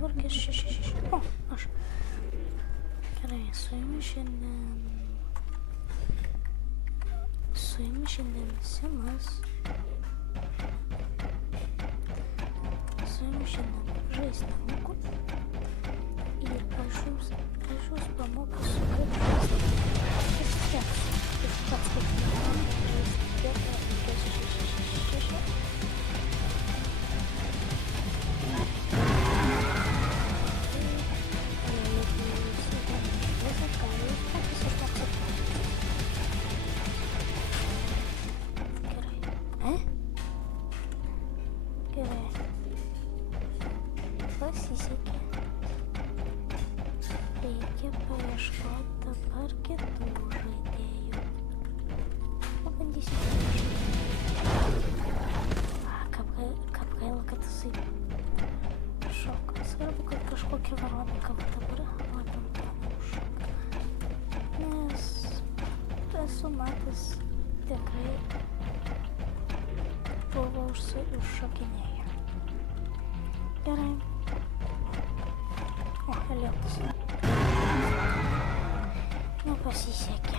dabar 6. O, aš. Gerai, su jumis šiandien Simas. Su jumis šiandien žais namuku. Ir aš jūs pamokysiu, kaip žaisti. Aš pats kaip nemanau žaisti vietą iki 6. Pasisekė. Reikia paieškoti dabar kitų žaidėjų. Pabandysiu. Kaip gaila, kad jisai šoka. Svarbu, kad kažkokia Veronika dabar matom tą šoką. Nes esu matęs tikrai buvo užšokinėję. Gerai. O, Eliotas. Nepasisekė.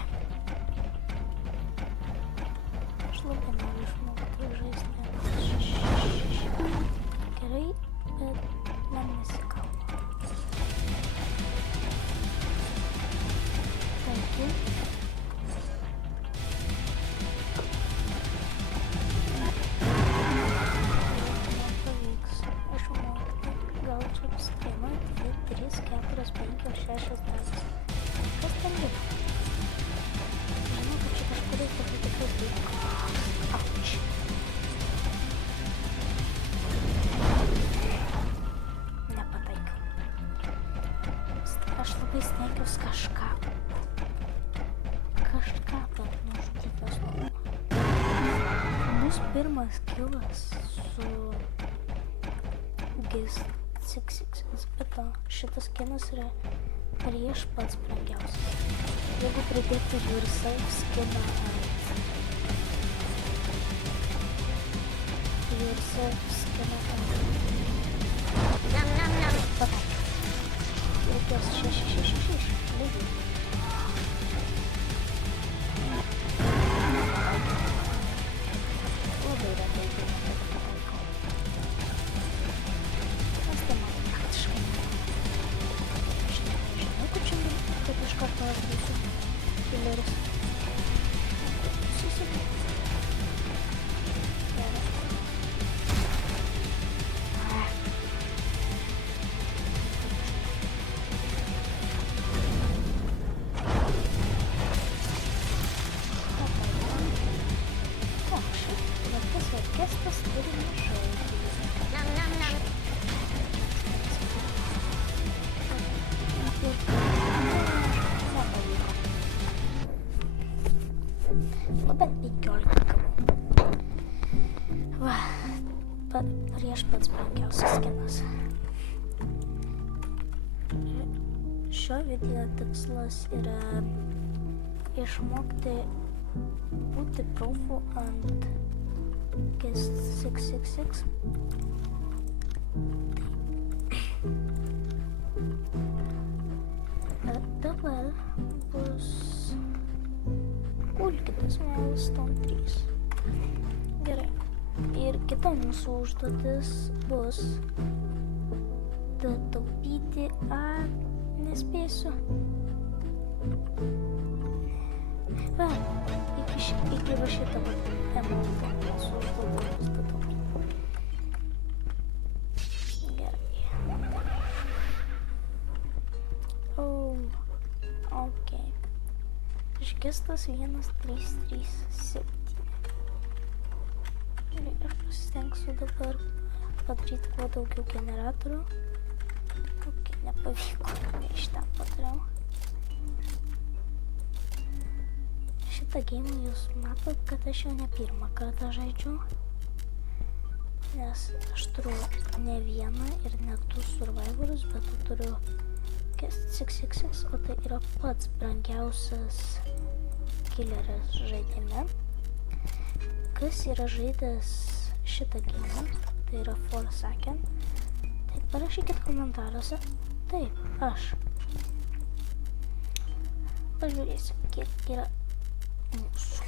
Aš labai noriu išmokti žaisti. Gerai, bet man nesigauna. Taigi. Nepavyks išmokti. Gal čia schema 2, 3, 4, 5, 6 dalis. Kas ten yra? Žinau, kad čia kažkur reikia tikrai daug. Auč. Nepataikiau. Aš labai stengiuosi kažką, bet nužudytas buvo. Mūsų pirmas kilas su Gist 666, bet šitas skinas yra prieš pats brangiausias. Jeigu pridėti Yourself skiną Pataikiau. Reikės 666. Lygiai. Labai retai pataikau. Mes tai matom praktiškai. Aš nežinau, kad čia taip iš karto aš būsiu killeris. Susitikė. Prieš pats brangiausias skinas. Šio video tikslas yra išmokti būti profu ant Gist 666. Dabar bus ulkitas Milestone 3. Gerai. Ir kita mūsų užduotis bus taupyti, nespėsiu. Va, iki va šitą emontą mūsų užduotis taupyti. Gerai. Ok. Išgistas 1337. Aš pasistengsiu dabar padaryti kuo daugiau generatorių. Ok, nepavyko, iš ten padariau. Šitą geimą jūs matot, kad aš jau ne pirmą kartą žaidžiu. Nes aš turiu ne vieną ir ne 2 survivorus, bet turiu Gist 666, o tai yra pats brangiausias killeris žaidime. Kas yra žaidęs šitą geimą, tai yra Forsaken, tai Parašykit komentaruose. Taip, aš. Pažiūrėsim, kiek yra mūsų.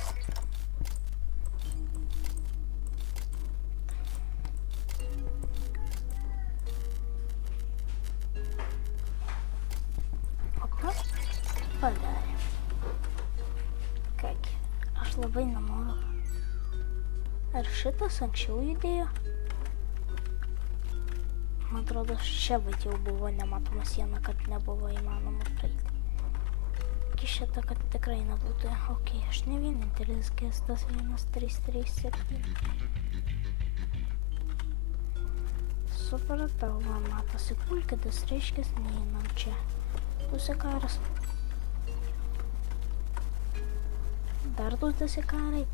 Opa, padarė. Kągi, aš labai nenoriu. Ar šitas anksčiau judėjo? Man atrodo, čia bet jau buvo nematoma siena, kad nebuvo įmanoma praeiti. Iki šitą, kad tikrai nebūtų. Ok, aš ne vienintelis gestas 1337. Supratau, va, matosi kulkidas, reiškia, neįnam čia. Pusė karas. Dar du dasikarai.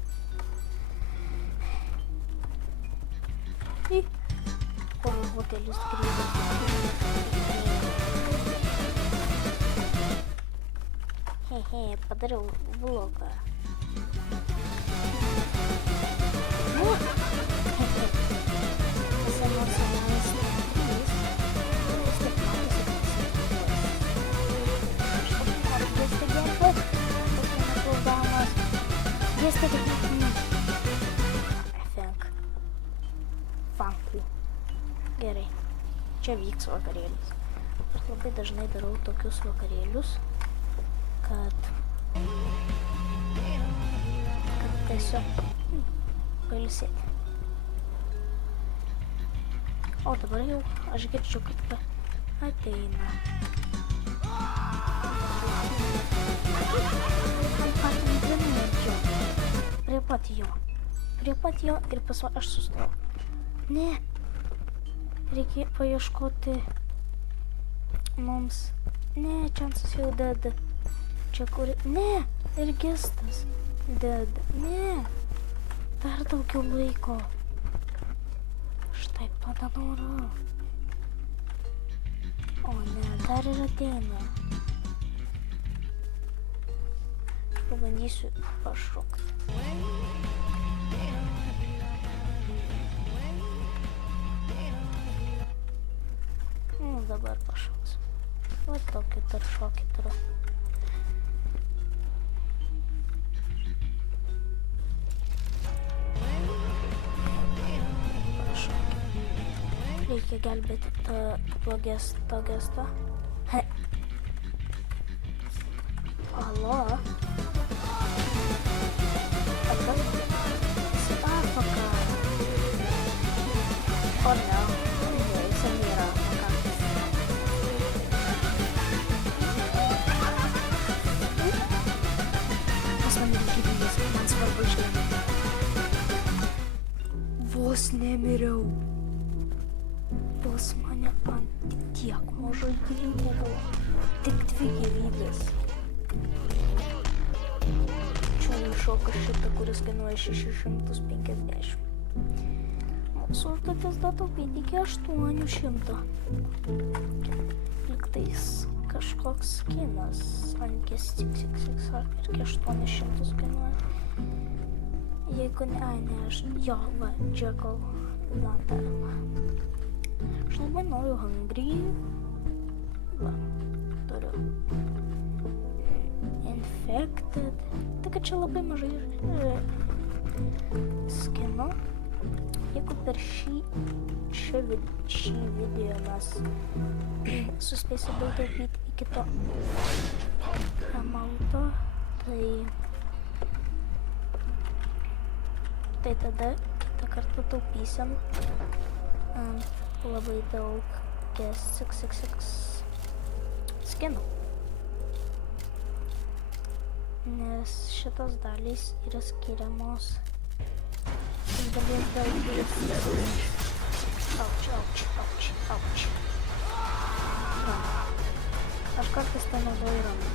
Kur hotelis grįžo. Hehe, padariau vlogą. Gerai, čia vyks vakarėlis. Aš labai dažnai darau tokius vakarėlius, kad tiesiog pailsėti. O dabar jau aš girdžiu, kad ateina. Prie pat jo ir pasva aš sustojau. Ne. Reikia paieškoti mums. Ne, čiansas jau deda. Čia kur... Ne, ir gestas deda. Ne, dar daugiau laiko. Štai padanoro. O ne, dar ir ateina. Pabandysiu pašokti. Dabar pašauks. Va tokį dar šokį turiu. Pašokį. Reikia gelbėti tą gestą. He. Alo? Atgal? Apaka. O ne. Jis nėra. Vos nemiriau. Vos mane ant tiek mažai gyvybė buvo. Tik 2 gyvybės. Čia iššoka šitą, kuris kainuoja 650. Mūsų užduotis dataupyti iki 800. Liktais kažkoks skinas. Ankės irgi 800 kainuoja. Jeigu ne, aš... Jo, va, Jackal Lantern. Aš labai noriu Hungry. Va, turiu. Infected. Tai kad čia labai mažai skino. Jeigu per šį video mes suspėsiu daug taupyti iki to amounto, tai tada kitą kartą taupysim labai daug G666 skinų. Nes šitos dalys yra skiriamos iš dalies dėl Auč. Aš kartais tą naudoju ramą.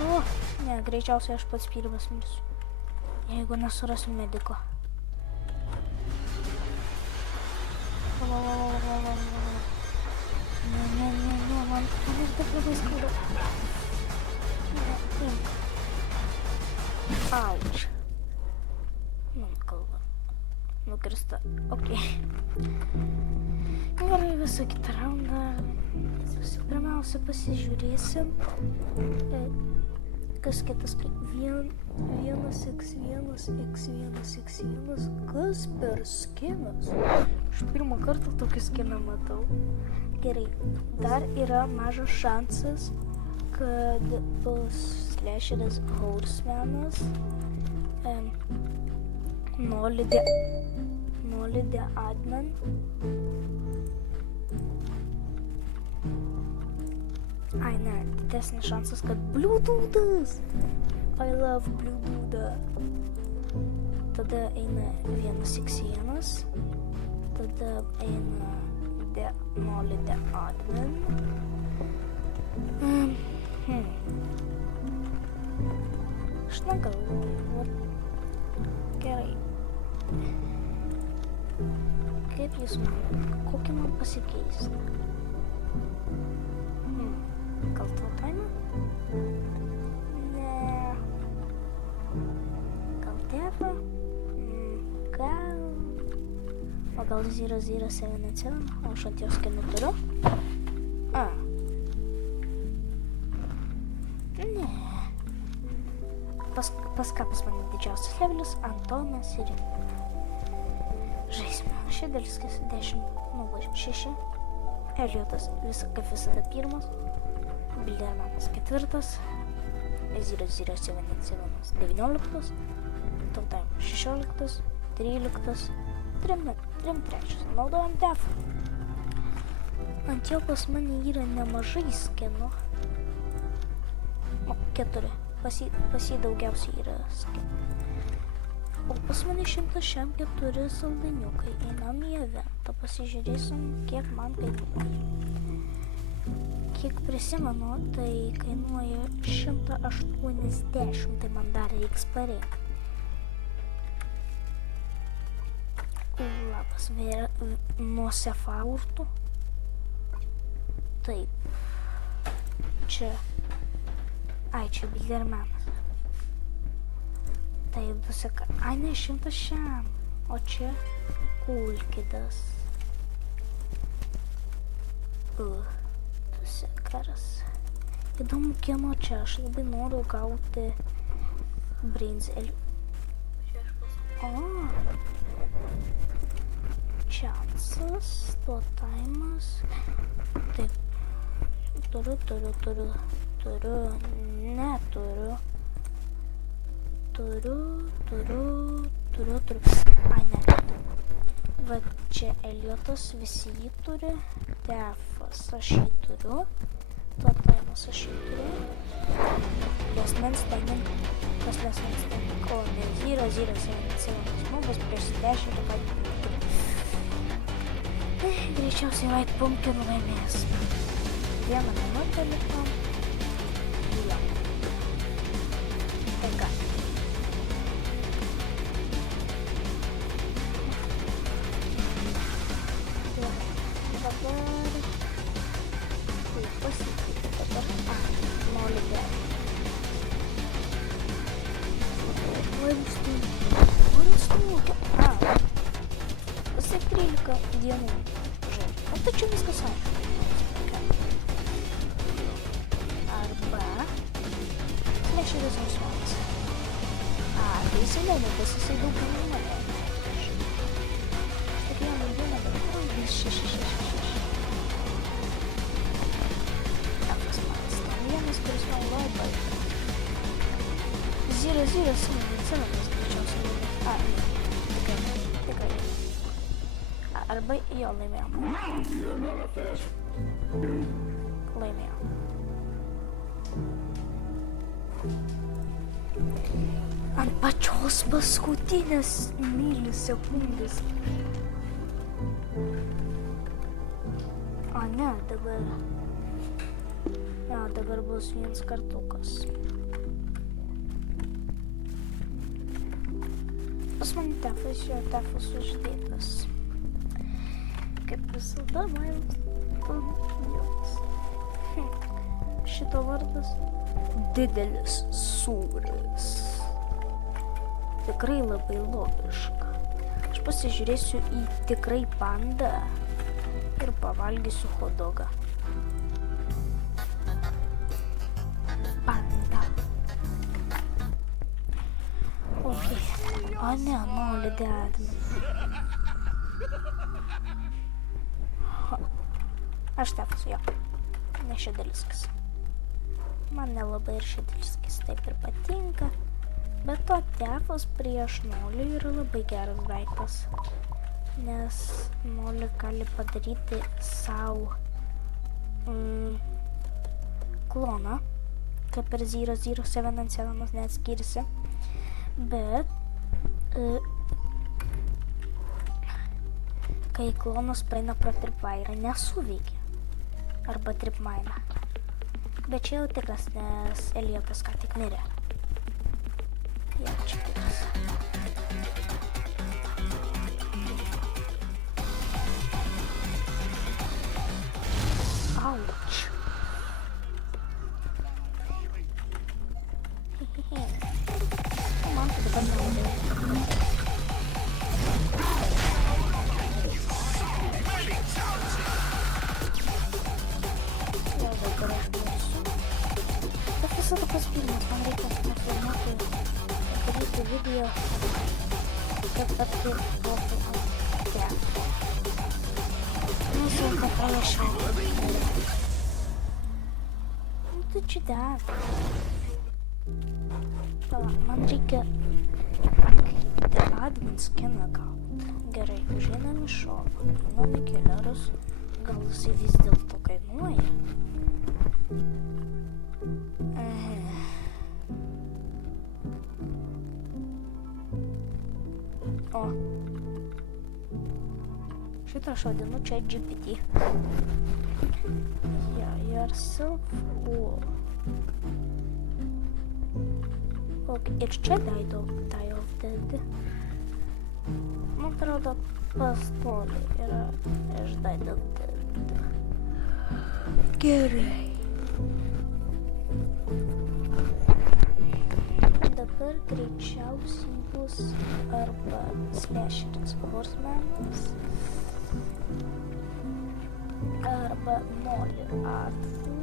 O, ne, greičiausiai aš pats pirmas mirsiu, jeigu nesurasiu mediko. Ne, man ir taip labai skauda. Ne, imk. Auč. nukirsta. Ok. Gerai, visą kitą raundą. Pirmiausia, pasižiūrėsim. Kas kitas? 1x1x1x1. Kas per skinas? Aš pirmą kartą tokį skiną matau. Gerai. Dar yra mažas šansas, kad bus slasheris Horsemenas. 0 de admin. Ai ne, didesnis šansas, kad Bluetooth'as. I love Bluetooth'ą. Tada eina 1x1. Tada eina 0 de admin. Aš negalvoju. Gerai. Kaip jūs manot, kokį man pasikeisti? Gal tvataimą? Ne. Gal tėvą? Gal... O gal 007? O aš ant jos skinų turiu? Ne. Pas ką pas mane didžiausias levelis? Antonas ir... Žaisime. Šedelis 10.06. Eliotas kaip visada pirmas. Bildermanas 4. 007 19. Tautai 16. 13. 3. Naudojam defą. Ant jo pas mane yra nemažai skinų. O 4. Pas jį daugiausiai yra skinų. O pas mane 104 saldainiukai. Einam į eventą. Pasižiūrėsim, kiek man kainuoja. Kiek prisimenu, tai kainuoja 180, tai man dar reiks parinkti. Labas, nuo sefaurtų. Taip. Čia. Ai, čia Bildermanas. Tai duseka. Ai, ne, 100 šiam. O čia Kulkidas. Dusekaras. Įdomu, kieno čia. Aš labai noriu gauti brinzelį. O. Čiansas. Tuotaimas. Taip. Turiu. Neturiu. Turiu. Ai, ne. Va čia Eliotas, visi jį turi. Defas, aš jį turiu. Tuotaimas, aš jį turiu. Lesmens standing. Kas lesmens standing? O, ne, 007 smūgas prieš 10 White Pumpkin. Greičiausiai White Pumpkin laimės. 1 minutę likom. Tai ką? Dabar... Tai pasikeitė dabar. Noliu gerą. Laimstūkė. Pasik 13 dienų. O tai čia viskas aišku. Arba... Slasheris Horsemenas. Tai jisai nemėtas, jisai daug mane. Tik vieną dieną, bet vis 6. Tapas manas. Ten vienas, kuris naudoja baigą. 007 greičiausiai laimėjo. Tikrai. Arba jo laimėjo. Laimėjo. Ant pačios paskutinės milisekundės. O ne, dabar... dabar bus vienas kartukas. Pas man tefas uždėtas. Kaip visada, Miles Davidas. Šito vardas didelis sūris. Tikrai labai logiška. Aš Aš pasižiūrėsiu į tikrai pandą ir pavalgysiu hotdogą. Panda. Ok. O ne, nori dedame. Aš tefas, jo. Ne šedeliskis. Man nelabai ir šedeliskis taip ir patinka. Bet to tefas prieš nolį yra labai geras daiktas. Nes nolį gali padaryti savo kloną. Kaip ir 007 net skiriasi. Bet kai klonas praeina pro tripvairą, nesuveikia. Arba tripmainą. Bet čia jau tikras, nes Eliotas ką tik mirė. Jau čia tikras. Auč. Man tai dabar nelabai. Jau dabar aš būsiu. Bet visada pasipilnės, man reikia nufilmuoti, padaryti video, kaip tapti botu ant kelių. Nes jau ką pralašiau. Nu tai čia deda. Man reikia admin skiną gauti. Gerai, užeinam į šopą, einam į keliarus. Gal jisai vis dėlto kainuoja? O. Šitą aš vadinu ChatGPT. Yourself all. Ir čia Die of Dead. Man atrodo, pastoliai yra iš Die of Dead. Gerai. Dabar greičiausiai bus arba slasheris Horsemanas, arba Nolly Artful.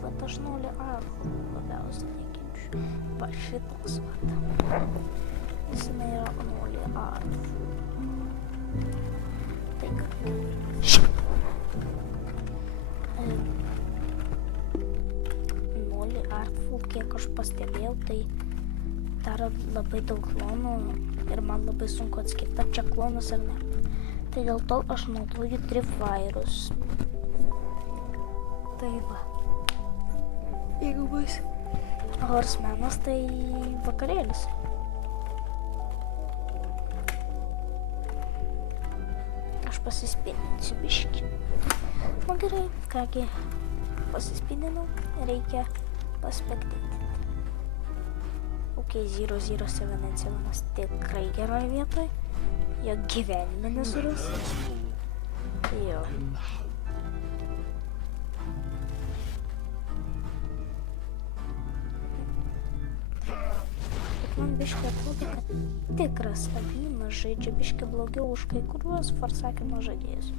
Bet aš Nolly Artful labiausiai nekenčiu. Va šitas vat. Jis yra Nolly Artful. Tai ką? Nolly Artful, kiek aš pastebėjau, tai daro labai daug klonų ir man labai sunku atskirti, ar čia klonas ar ne. Tai dėl to aš naudoju tripvairus. Tai va. Jeigu bus Horsemanas, tai vakarėlis. Aš pasispindinsiu biškį. Na gerai, kągi, pasispindinau, reikia paspektinti. Ok, 007 tikrai geroj vietoj. Jo gyvenime nesuras. Jo. Man biškį atrodo, kad tikras adminas žaidžia biškį blogiau už kai kuriuos Forsaken'o žaidėjus.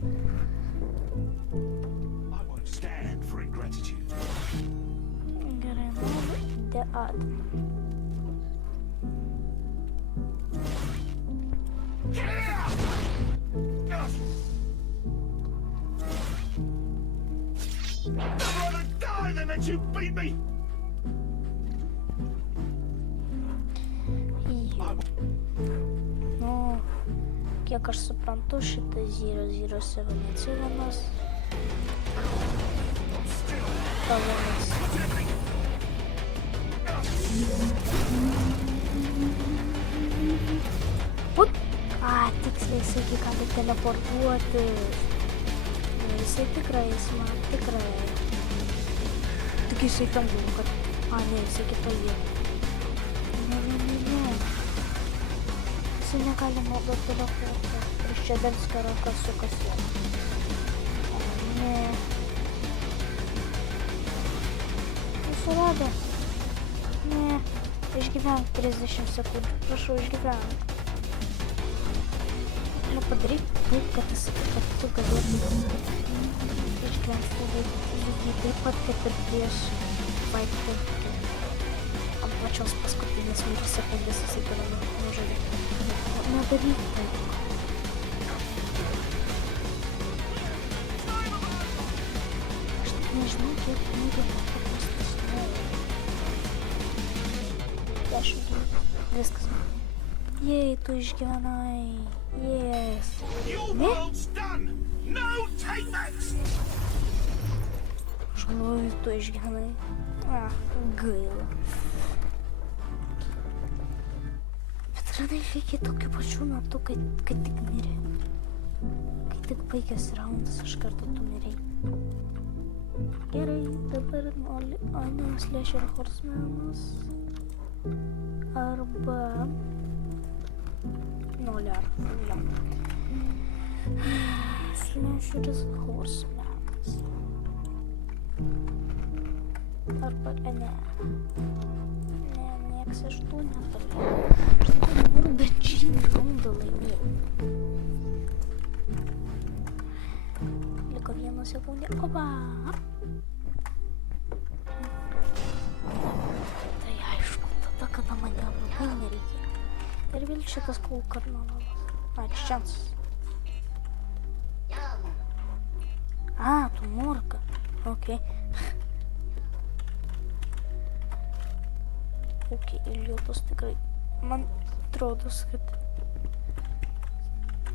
Gerai, noriu The Admin. I'd rather die than let you beat me! Nu, kiek aš suprantu, šitas 007 pavojas. Tiksliai jisai gali teleportuoti. Jisai tikrai, tikrai. Tik jisai tam buvo, kad... ne, jisai kitoj vietoj. Ne. Jisai negali naudoti teleportą. Prieš čia Delskio rankas sukasi. Ne. Surado. Ne. Išgyvenk 30 sekundžių. Prašau, išgyvenk. Galima padaryti taip, kad tu galėtum išgyventi lygiai taip pat, kaip ir prieš vaikų ant pačios paskutinės mirus sekundės jisai turi nužudyti. Nedaryk taip. Aš tik nežinau, kiek myliu paprastas. 10 minutų. Viskas. Jei, tu išgyvenai. Yes. Your Ne? world's done. No takebacks. Aš galvoju, tu išgyvenai. Gaila. Bet radai lygiai tokiu pačiu metu, kai tik mirė. Kai tik baigėsi raundas, iš karto tu mirėjai. Gerai, dabar Aina Slasher Horsemanas. Arba... Nolar. Slasheris Horsemanas. Arba... Ne, nieks iš tų netoli. Aš dabar noriu bent šį raundą laimėti. Liko vieną sekundę. Opa! Tai aišku, tada, kada mane labai nereikia. Ir vėl šitas kulkarnalas. Čiansas. Tu morka. Okei. Iljotas tikrai. Man atrodo, kad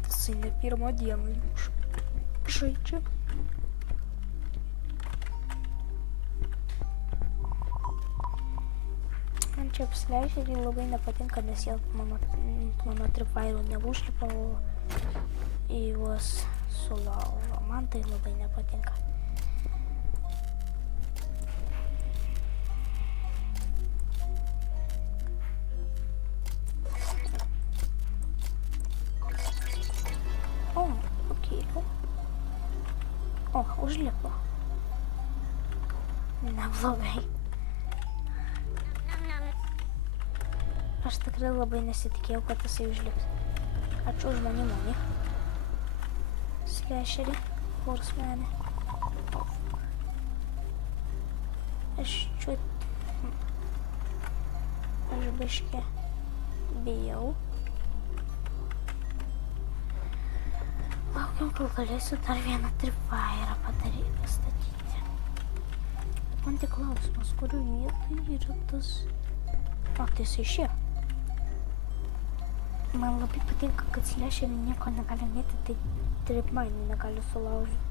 jisai ne pirmą dieną jau žaidžia. Man čia apsileidžiai labai nepatinka, nes jie mano tripvairų neužlipa, į juos sulaužo. Man tai labai nepatinka. Užlipo. Neblogai. Aš tikrai labai nesitikėjau, kad jisai užlips. Ačiū už manį. Slasherį, Horsemanį. Aš biškį bijau. Laukiam, kol galėsiu dar vieną tripvairą pastatyti. Man tik klausimas, kurių vietoj yra tas... Tai jisai išėjo. Man labai patinka, kad slasheriai nieko negali mėti, tai tripmainų negali sulaužyti.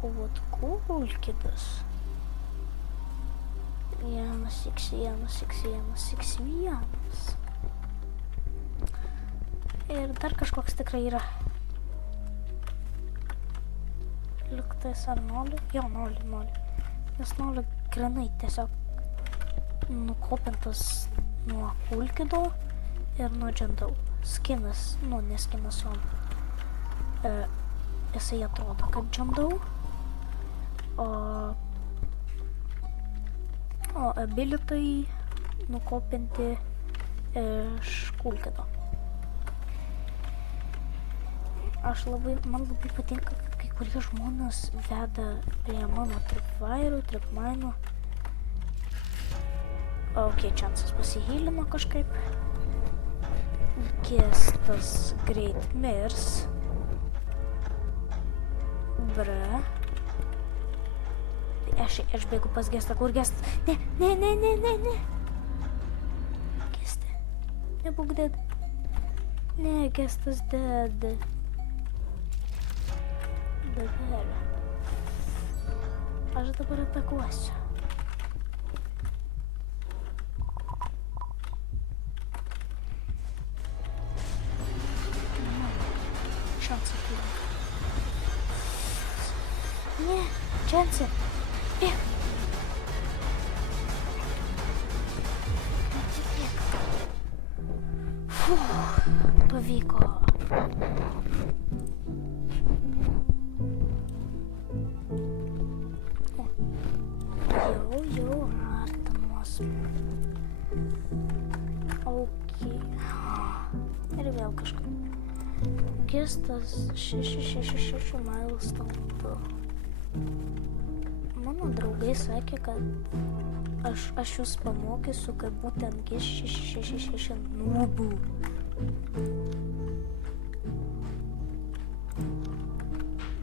O vat kulkidas. 1-6-1-6-1-6-1. Ir dar kažkoks tikrai yra. Liktais ar 0? Jo, 0. Nes 0 grinai tiesiog nukopintas nuo kulkido ir nuo džendau. Skinas, neskinas, jisai atrodo kaip džendau. O abilitai nukopinti iš kulkido. Man labai patinka, kad kai kurie žmonės veda prie mano tripmainų. Čiansas pasihylino kažkaip. Gestas greit mirs. Aš bėgu pas Gestą. Kur Gestas? Ne. Gestė. Nebūk dead. Ne, Gestas dead. Aš dabar atakuosiu. Šansą turiu. Ne, šansą. Bėg. Pavyko. Jau artimas. Ir vėl kažkaip. Gestas 666 milestone 2. Mano draugai sakė, kad aš jūs pamokysiu, kad būtent GIS 666 nubų.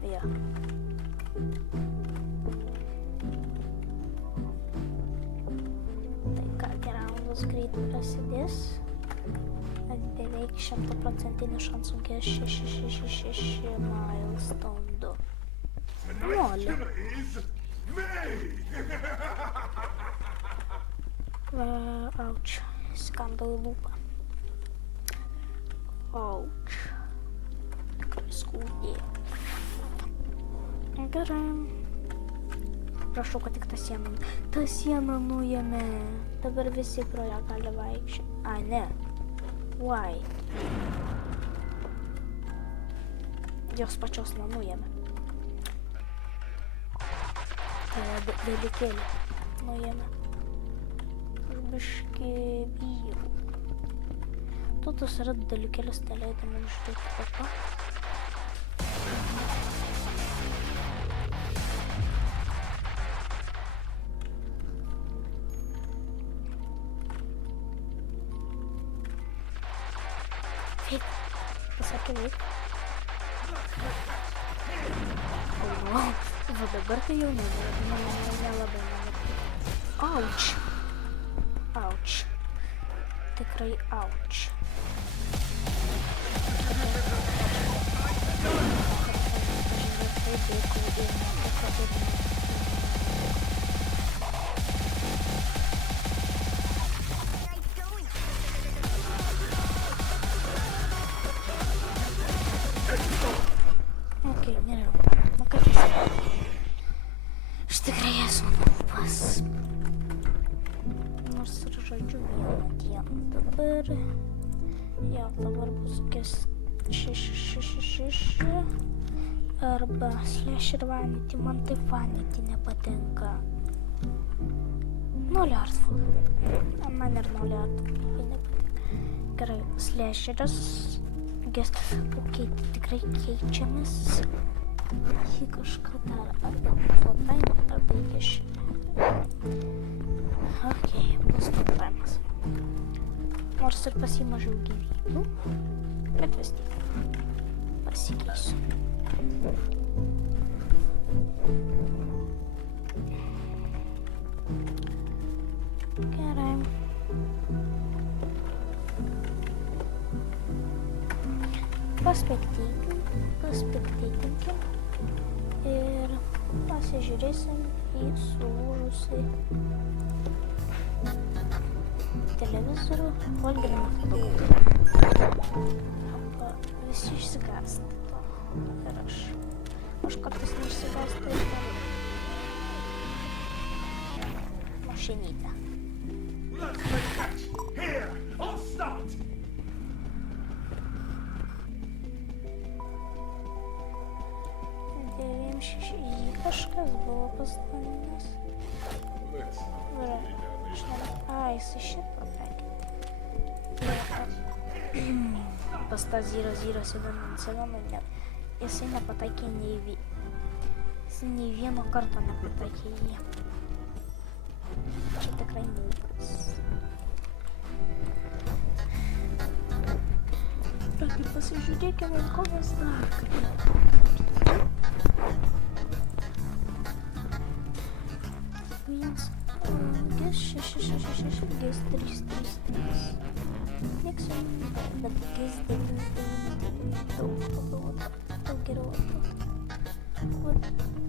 Ja. Tai ką, raundas greit prasidės. Beveik 100% šansų GIS 666 milestone 2. Noli. Ouch. Skandau į lūpą. Ouch. Tikrai skaudėjo. Gerai. Prašau, kad tik tą sieną nuėmė. Dabar visi pro ją gali vaikščioti. Ai, ne. Why? Jos pačios nenuėmė. Dalykėlį nuėmė. Aš biškį bijau. Tas yra dalykėlis, neleidė man išdėti papą. Veik. Pasakė veik. O, va dabar tai jau nelabai nelabai. Auč. Auč. Tikrai auč. Okei, geriau. Nu kaip jis? Aš tikrai esu nubas. Nors ir žaidžiu vieną dieną. Dabar... Jo, dabar bus GIS 666 arba Slasher Vanity. Man tai Vanity nepatinka. No Artful. Man ir No Artful nepatinka. Gerai, Slasheras. GIS. Okei, tikrai keičiamės. Į kažką dar. Arba Infotime, arba į GIS. Okei, bus Infotime'as. Nors ir pasimažiau gyvybių, bet vis tiek pasikeisiu. Gerai. Paspekteikinkim ir pasižiūrėsim į sulūžusį televizorių, Holgerio mygtuką. Visi išsigąsta to. Ir aš kartais neišsigąstu ir per mašinytę. Here, I'll start. Kažkas buvo paskambinęs. Ai, jisai šit pataikė. Pas tą 007, jisai nepataikė nei vieno karto nepataikė jį. Čia tikrai nubas. Tai pasižiūrėkime, kokias dar. GIS 666, GIS 333. Nieks jau bet GIS 999 daug geriau atrodo.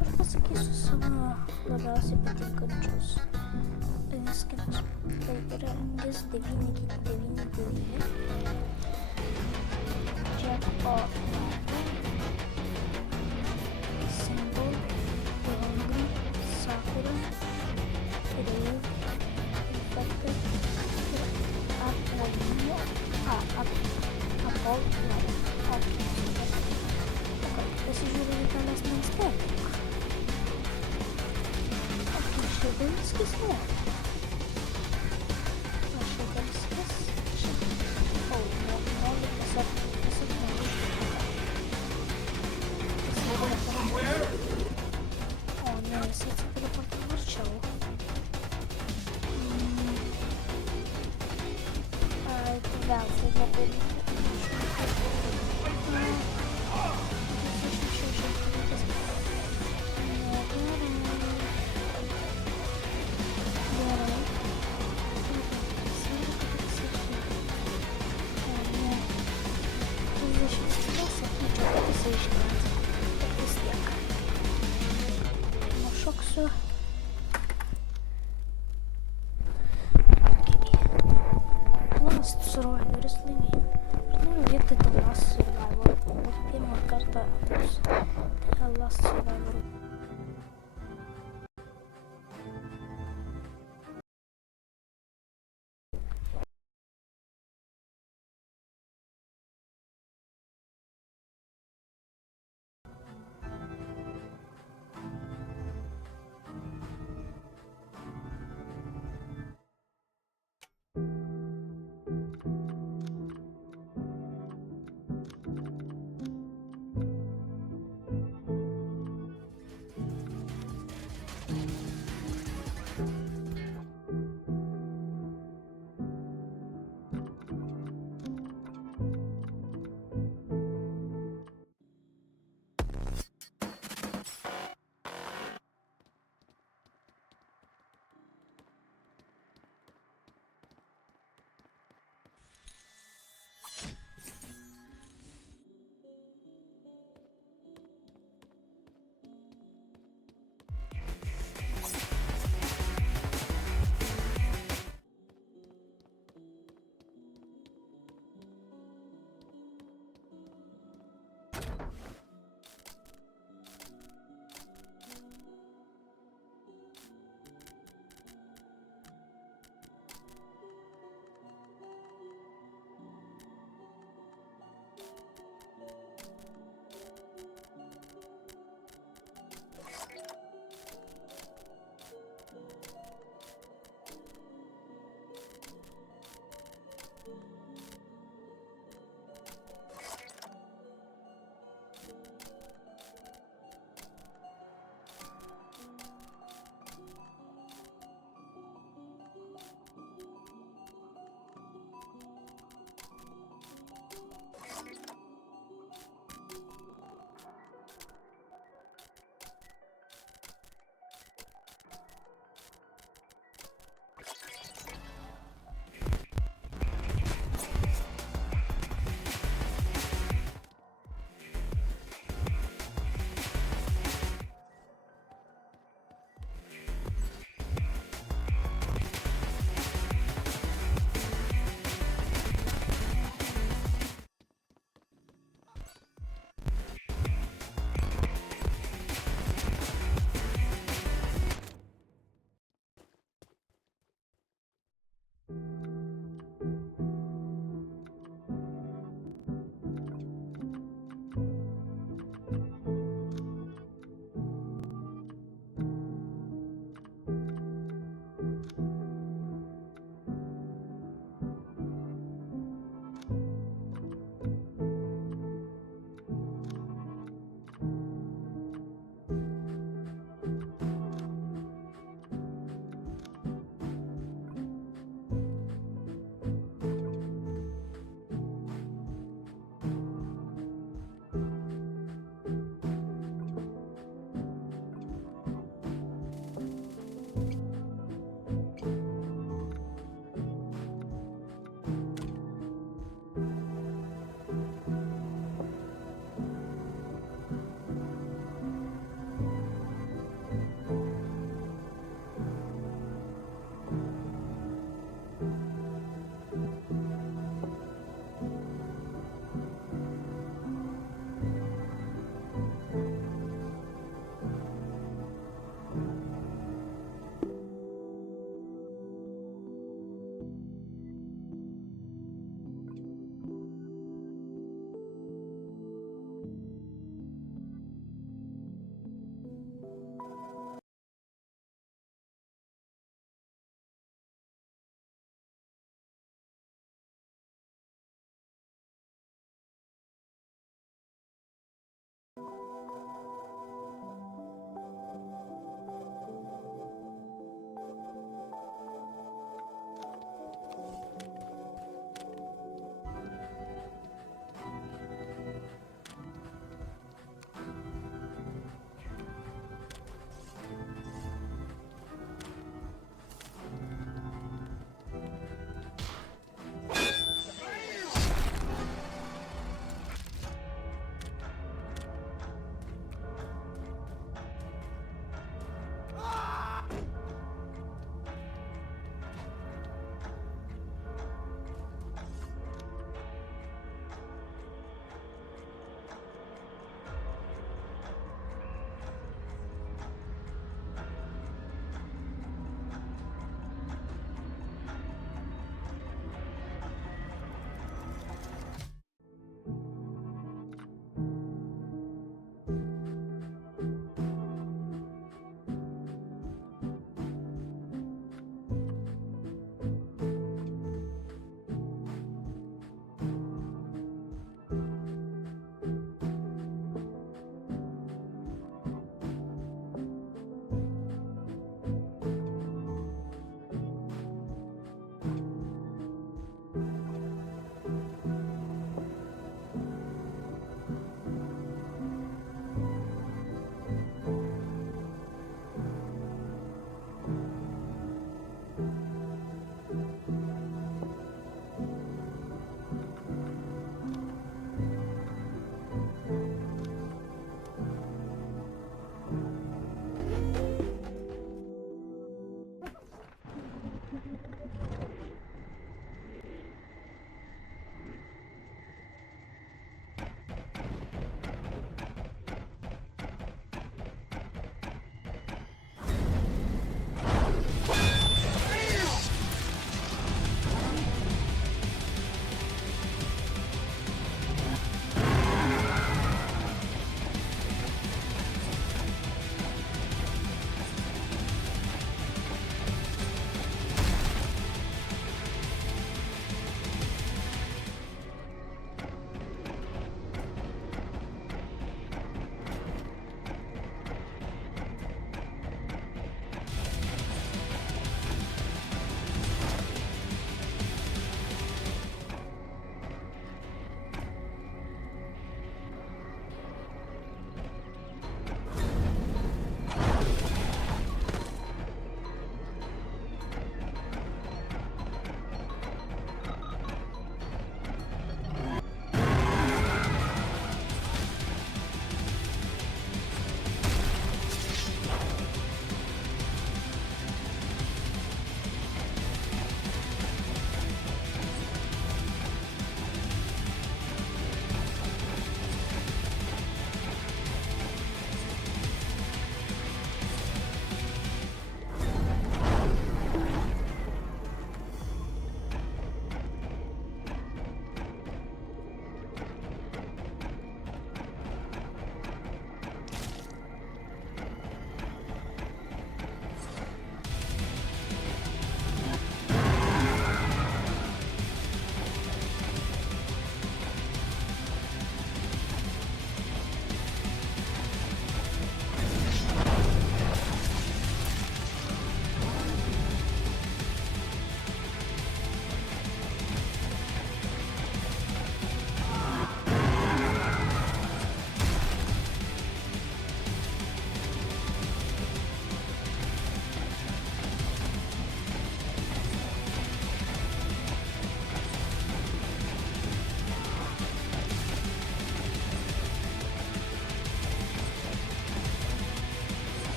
Aš pasakysiu savo labiausiai patinkančius skinus. Tai yra GIS 999. Jackpot. Symbol. Hungry. Sakura. Rave, Infected, Apollo, pasižiūrėjau tolesnės techniką. Šedelskis ne. Šedelskis čia. O, noriu pasak veltui labai. Šoksiu. Last Survivoris laimėjo. Aš noriu vykti tą Last Survivor. Pirmą kartą bus Last Survivor.